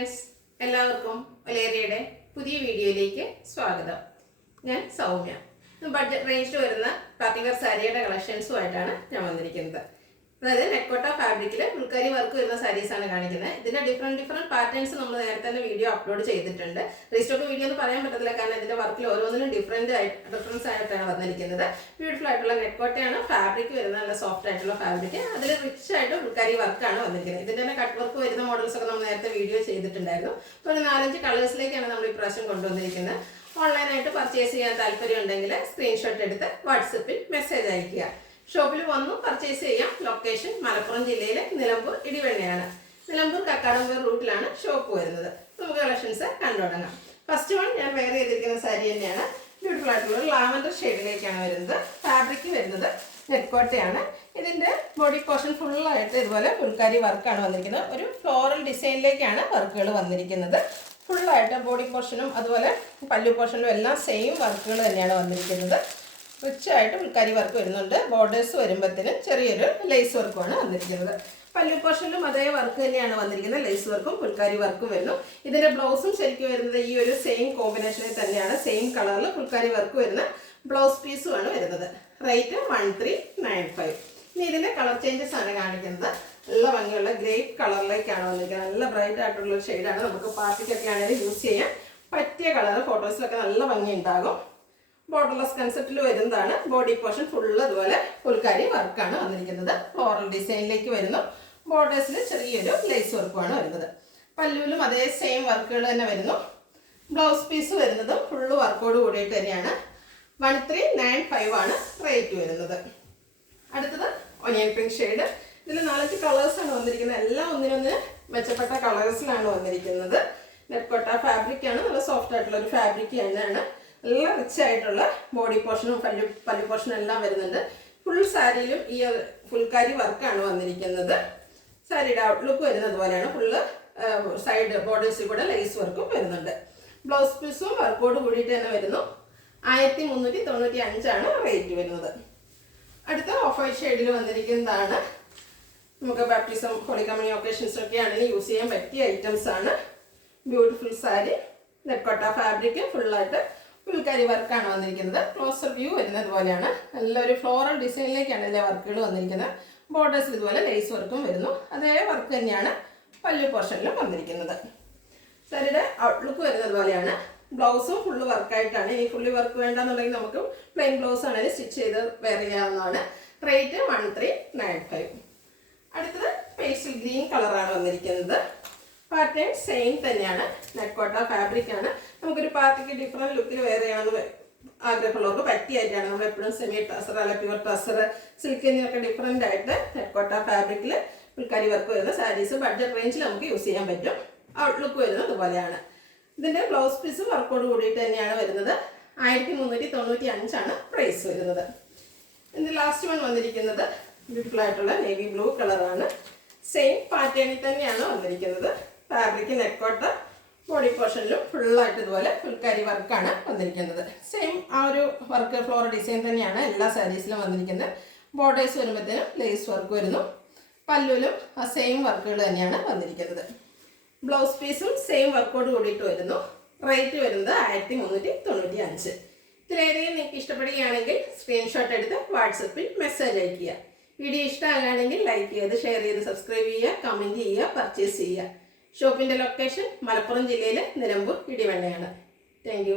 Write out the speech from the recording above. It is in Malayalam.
ഫ്രണ്ട്സ്, എല്ലാവർക്കും ഒലേറിയയുടെ പുതിയ വീഡിയോയിലേക്ക് സ്വാഗതം. ഞാൻ സൗമ്യ. ബഡ്ജറ്റ് റേഞ്ചിൽ വരുന്ന പാർട്ടി വെയർ സാരിയുടെ കളക്ഷൻസുമായിട്ടാണ് ഞാൻ വന്നിരിക്കുന്നത്. അതായത് നെക്കോട്ട ഫാബ്രിക്കിൽ ഫുൾക്കാരി വർക്ക് വരുന്ന സാരീസാണ് കാണിക്കുന്നത്. ഇതിന്റെ ഡിഫറെന്റ് പാറ്റേൺസ് നമ്മൾ നേരത്തെ തന്നെ വീഡിയോ അപ്ലോഡ് ചെയ്തിട്ടുണ്ട്. റീസ്റ്റോക്ക് വീഡിയോ എന്ന് പറയാൻ പറ്റത്തില്ല, കാരണം ഇതിന്റെ വർക്കിൽ ഓരോന്നിനും ഡിഫറൻസ് ആയിട്ടാണ് വന്നിരിക്കുന്നത്. ബ്യൂട്ടിഫുൾ ആയിട്ടുള്ള നെക്കോട്ടയാണ് ഫാബ്രിക് വരുന്ന, നല്ല സോഫ്റ്റ് ആയിട്ടുള്ള ഫാബ്രിക്. അതിൽ റിച്ച് ആയിട്ട് ഫുൾക്കാരി വർക്കാണ് വന്നിരിക്കുന്നത്. ഇതിന്റെ തന്നെ കട്ട് വർക്ക് വരുന്ന മോഡൽസ് ഒക്കെ നമ്മൾ നേരത്തെ വീഡിയോ ചെയ്തിട്ടുണ്ടായിരുന്നു. അപ്പോൾ ഒരു 4-5 കളേഴ്സിലേക്കാണ് നമ്മൾ ഈ പ്രാവശ്യം കൊണ്ടുവന്നിരിക്കുന്നത്. ഓൺലൈനായിട്ട് പർച്ചേസ് ചെയ്യാൻ താല്പര്യം ഉണ്ടെങ്കിൽ സ്ക്രീൻഷോട്ട് എടുത്ത് വാട്സപ്പിൽ മെസ്സേജ് അയയ്ക്കുക. ഷോപ്പിൽ വന്നു പർച്ചേസ് ചെയ്യാം. ലൊക്കേഷൻ മലപ്പുറം ജില്ലയിലെ നിലമ്പൂർ ഇടിവണ്ണയാണ്. നിലമ്പൂർ കക്കാടംപുഴ റൂട്ടിലാണ് ഷോപ്പ് വരുന്നത്. നമുക്ക് കളക്ഷൻസ് കണ്ടുതുടങ്ങാം. ഫസ്റ്റ് വൺ ഞാൻ വെയർ ചെയ്തിരിക്കുന്ന സാരി തന്നെയാണ്. ബ്യൂട്ടിഫുൾ ആയിട്ടുള്ള ഒരു ലാവൻഡർ ഷെയ്ഡിലേക്കാണ് വരുന്നത്. ഫാബ്രിക് വരുന്നത് നെക്കോട്ടയാണ്. ഇതിന്റെ ബോഡി പോർഷൻ ഫുള്ളായിട്ട് ഇതുപോലെ ഫുൾക്കാരി വർക്കാണ് വന്നിരിക്കുന്നത്. ഒരു ഫ്ലോറൽ ഡിസൈനിലേക്കാണ് വർക്കുകൾ വന്നിരിക്കുന്നത്. ഫുള്ളായിട്ട് ബോഡി പോർഷനും അതുപോലെ പല്ലു പോർഷനും എല്ലാം സെയിം വർക്കുകൾ തന്നെയാണ് വന്നിരിക്കുന്നത്. റിച്ചായിട്ട് ഫുൾക്കാരി വർക്ക് വരുന്നുണ്ട്. ബോർഡേഴ്സ് വരുമ്പോഴത്തേനും ചെറിയൊരു ലേസ് വർക്കുമാണ് വന്നിരിക്കുന്നത്. പല്ലു പോർഷനിലും അതേ വർക്ക് തന്നെയാണ് വന്നിരിക്കുന്നത്. ലേസ് വർക്കും ഫുൾക്കാരി വർക്കും വരുന്നു. ഇതിന്റെ ബ്ലൗസും ശരിക്കും വരുന്നത് ഈ ഒരു സെയിം കോമ്പിനേഷനിൽ തന്നെയാണ്. സെയിം കളറിൽ ഫുൾക്കാരി വർക്ക് വരുന്ന ബ്ലൗസ് പീസുമാണ് വരുന്നത്. റേറ്റ് 1395. ഇനി ഇതിന്റെ കളർ ചേഞ്ചസ് ആണ് കാണിക്കുന്നത്. നല്ല ഭംഗിയുള്ള ഗ്രേപ്പ് കളറിലേക്കാണ് വന്നിരിക്കുന്നത്. നല്ല ബ്രൈറ്റ് ആയിട്ടുള്ള ഷെയ്ഡാണ്. നമുക്ക് പാർട്ടിക്കൊക്കെ ആണെങ്കിലും യൂസ് ചെയ്യാൻ പറ്റിയ കളർ. ഫോട്ടോസിലൊക്കെ നല്ല ഭംഗി ഉണ്ടാകും. ബോർഡർലെസ് കൺസെപ്റ്റിൽ വരുന്നതാണ്. ബോഡി പോർഷൻ ഫുള്ള് അതുപോലെ ഫുൾക്കാരി വർക്കാണ് വന്നിരിക്കുന്നത്. ഫ്ലോറൽ ഡിസൈനിലേക്ക് വരുന്നു. ബോർഡേഴ്സിൽ ചെറിയൊരു ലേസ് വർക്കുമാണ് വരുന്നത്. പല്ലുവിലും അതേ സെയിം വർക്കുകൾ തന്നെ വരുന്നു. ബ്ലൗസ് പീസ് വരുന്നത് ഫുള്ള് വർക്കോട് കൂടിയിട്ട് തന്നെയാണ്. 1395 ആണ് റേറ്റ് വരുന്നത്. അടുത്തത് ഒനിയൻ പിങ്ക് ഷെയ്ഡ്. ഇതിൽ 4 കളേഴ്സാണ് വന്നിരിക്കുന്നത്. എല്ലാം ഒന്നിനൊന്ന് മെച്ചപ്പെട്ട കളേഴ്സിലാണ് വന്നിരിക്കുന്നത്. നെക്കോട്ട ഫാബ്രിക് ആണ്. നല്ല സോഫ്റ്റ് ആയിട്ടുള്ള ഒരു ഫാബ്രിക് തന്നെയാണ്. നല്ല റിച്ച് ആയിട്ടുള്ള ബോഡി പോർഷനും പല്ലു പോർഷനും എല്ലാം വരുന്നുണ്ട്. ഫുൾ സാരിയിലും ഈ ഫുൾക്കാരി വർക്കാണ് വന്നിരിക്കുന്നത്. സാരിയുടെ ഔട്ട്ലുക്ക് വരുന്നത് പോലെയാണ്. ഫുള്ള് സൈഡ് ബോർഡേഴ്സിൽ കൂടെ ലേസ് വർക്കും വരുന്നുണ്ട്. ബ്ലൗസ് പീസും വർക്കോട് കൂടിയിട്ട് തന്നെ വരുന്നു. 1395 ആണ് റേറ്റ് വരുന്നത്. അടുത്ത ഓഫ് വൈറ്റ് ഷെയ്ഡിൽ വന്നിരിക്കുന്നതാണ്. നമുക്ക് ബാപ്റ്റിസം, ഹോളി കമ്മ്യൂണിയൻ ഒക്കേഷൻസ് ഒക്കെ ആണെങ്കിൽ യൂസ് ചെയ്യാൻ പറ്റിയ ഐറ്റംസ് ആണ്. ബ്യൂട്ടിഫുൾ സാരി, നെക്കോട്ട ഫാബ്രിക്, ഫുള്ളായിട്ട് ഫുൾക്കാരി വർക്കാണ് വന്നിരിക്കുന്നത്. ക്ലോസർ വ്യൂ വരുന്നത് പോലെയാണ്. നല്ലൊരു ഫ്ലോറൽ ഡിസൈനിലേക്കാണ് ഇതിലെ വർക്കുകൾ വന്നിരിക്കുന്നത്. ബോർഡേഴ്സിൽ ഇതുപോലെ ലേസ് വർക്കും വരുന്നു. അതേ വർക്ക് തന്നെയാണ് പല്ലു പോർഷനിലും വന്നിരിക്കുന്നത്. സാരിയുടെ ഔട്ട്ലുക്ക് വരുന്നത് പോലെയാണ്. ബ്ലൗസും ഫുള്ള് വർക്കായിട്ടാണ്. ഇനി ഫുള്ളി വർക്ക് വേണ്ടെന്നുണ്ടെങ്കിൽ നമുക്ക് പ്ലെയിൻ ബ്ലൗസ് ആണെങ്കിൽ സ്റ്റിച്ച് ചെയ്ത് വെയർ ചെയ്യാവുന്നതാണ്. റേറ്റ് 1395. അടുത്തത് പേസ്റ്റൽ ഗ്രീൻ കളറാണ് വന്നിരിക്കുന്നത്. പാറ്റേൺ സെയിം തന്നെയാണ്. നെക്കോട്ട ഫാബ്രിക് ആണ്. നമുക്കൊരു പാർട്ടിക്ക് ഡിഫറെൻറ്റ് ലുക്കിൽ വെയർ ചെയ്യണമെന്ന് ആഗ്രഹമുള്ളവർക്ക് പറ്റിയായിട്ടാണ്. നമ്മൾ എപ്പോഴും സെമി ടസർ അല്ല പ്യുവർ ടസർ, സിൽക്ക് എന്നിവയൊക്കെ ഡിഫറെൻ്റ് ആയിട്ട് നെക്കോട്ട ഫാബ്രിക്കിൽ ഫുൾക്കാരി വർക്ക് വരുന്ന സാരീസ് ബഡ്ജറ്റ് റേഞ്ചിൽ നമുക്ക് യൂസ് ചെയ്യാൻ പറ്റും. ഔട്ട്ലുക്ക് വരുന്നത് അതുപോലെയാണ്. ഇതിൻ്റെ ബ്ലൗസ് പീസ് വർക്കോട് കൂടിയിട്ട് തന്നെയാണ് വരുന്നത്. 1395 ആണ് പ്രൈസ് വരുന്നത്. ഇതിൻ്റെ ലാസ്റ്റ് വൺ വന്നിരിക്കുന്നത് ബ്യൂട്ടിഫുൾ ആയിട്ടുള്ള നേവി ബ്ലൂ കളറാണ്. സെയിം പാറ്റേണിൽ തന്നെയാണ് വന്നിരിക്കുന്നത്. ഫാബ്രിക് നെക്കോട്ട, ബോഡി പോർഷനിലും ഫുള്ളായിട്ട് ഇതുപോലെ ഫുൾക്കാരി വർക്കാണ് വന്നിരിക്കുന്നത്. സെയിം ആ ഒരു വർക്ക് ഫ്ലോർ ഡിസൈൻ തന്നെയാണ് എല്ലാ സാരീസിലും വന്നിരിക്കുന്നത്. ബോർഡേഴ്സ് വരുമ്പോഴത്തേനും ലേസ് വർക്ക് വരുന്നു. പല്ലുവിലും ആ സെയിം വർക്കുകൾ തന്നെയാണ് വന്നിരിക്കുന്നത്. ബ്ലൗസ് പീസും സെയിം വർക്കോട് കൂടിയിട്ട് വരുന്നു. റേറ്റ് വരുന്നത് 1395. ഇതിലേതെങ്കിലും നിങ്ങൾക്ക് ഇഷ്ടപ്പെടുകയാണെങ്കിൽ സ്ക്രീൻഷോട്ട് എടുത്ത് വാട്സപ്പിൽ മെസ്സേജ് അയയ്ക്കുക. വീഡിയോ ഇഷ്ടമാകുകയാണെങ്കിൽ ലൈക്ക് ചെയ്ത്, ഷെയർ ചെയ്ത്, സബ്സ്ക്രൈബ് ചെയ്യുക, കമൻറ്റ് ചെയ്യുക, പർച്ചേസ് ചെയ്യുക. ഷോപ്പിൻ്റെ ലൊക്കേഷൻ മലപ്പുറം ജില്ലയിലെ നിലമ്പൂർ ഇടിവണ്ണയാണ്. Thank you.